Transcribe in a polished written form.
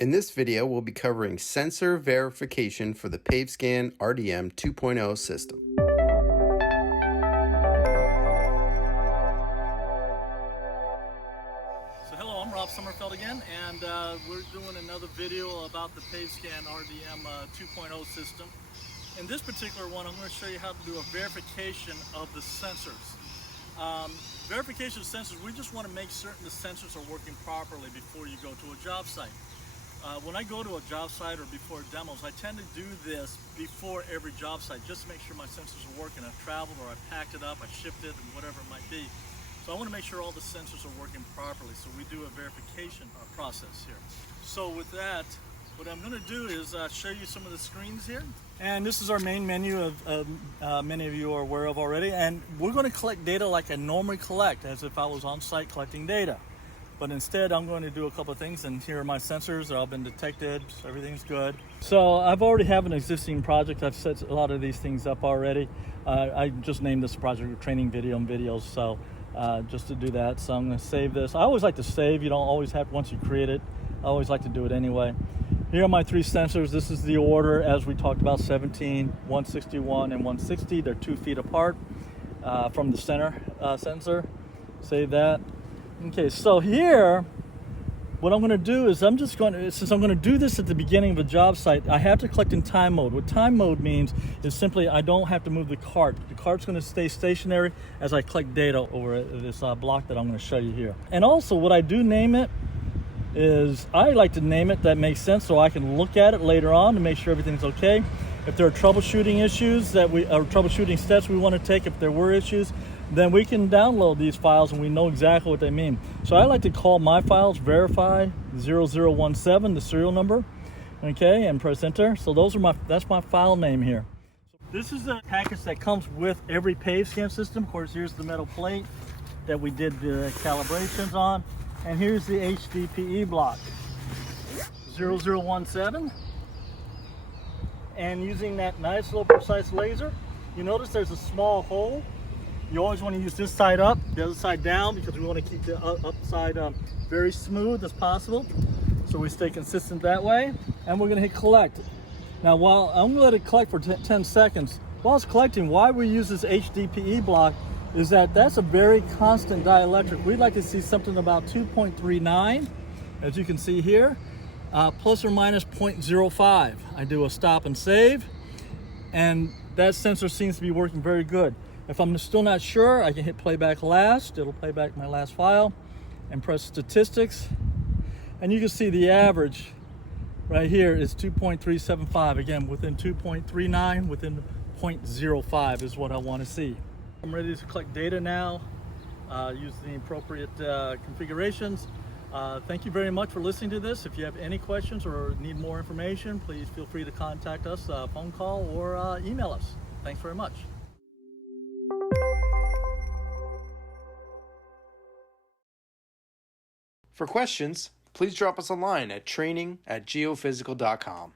In this video, we'll be covering sensor verification for the PaveScan RDM 2.0 system. So hello, I'm Rob Sommerfeld again, and we're doing another video about the PaveScan RDM 2.0 system. In this particular one, I'm going to show you how to do a verification of the sensors. Verification of sensors, we just want to make certain the sensors are working properly before you go to a job site. When I go to a job site or before demos, I tend to do this before every job site just to make sure my sensors are working. I've traveled or I've packed it up, I shipped it, and whatever it might be. So I want to make sure all the sensors are working properly. So we do a verification process here. So with that, what I'm going to do is show you some of the screens here. And this is our main menu of many of you are aware of already. And we're going to collect data like I normally collect, as if I was on site collecting data. But instead, I'm going to do a couple of things, and here are my sensors. They've all been detected, so everything's good. So I've already have an existing project. I've set a lot of these things up already. I just named this project Training Video and Videos, so just to do that. So I'm going to save this. I always like to save. You don't always have, once you create it, I always like to do it anyway. Here are my three sensors. This is the order, as we talked about, 17, 161, and 160. They're 2 feet apart from the center sensor. Save that. Okay, so here, what I'm going to do is since I'm going to do this at the beginning of a job site, I have to collect in time mode. What time mode means is simply I don't have to move the cart. The cart's going to stay stationary as I collect data over this block that I'm going to show you here. And also, what I do name it is I like to name it that makes sense so I can look at it later on to make sure everything's okay. If there are troubleshooting issues troubleshooting steps we want to take, if there were issues, then we can download these files and we know exactly what they mean. So I like to call my files Verify 0017, the serial number, okay, and press enter. So that's my file name here. This is a package that comes with every PaveScan system. Of course, here's the metal plate that we did the calibrations on, and here's the HDPE block 0017. And using that nice little precise laser, you notice there's a small hole. You always want to use this side up, the other side down, because we want to keep the up side very smooth as possible. So we stay consistent that way. And we're going to hit collect. Now, while I'm going to let it collect for 10 seconds, while it's collecting, why we use this HDPE block is that's a very constant dielectric. We'd like to see something about 2.39, as you can see here, plus or minus 0.05. I do a stop and save, and that sensor seems to be working very good. If I'm still not sure, I can hit Playback Last. It'll play back my last file, and press Statistics. And you can see the average right here is 2.375. Again, within 2.39, within 0.05 is what I want to see. I'm ready to collect data now, use the appropriate configurations. Thank you very much for listening to this. If you have any questions or need more information, please feel free to contact us, phone call or email us. Thanks very much. For questions, please drop us a line at training@geophysical.com.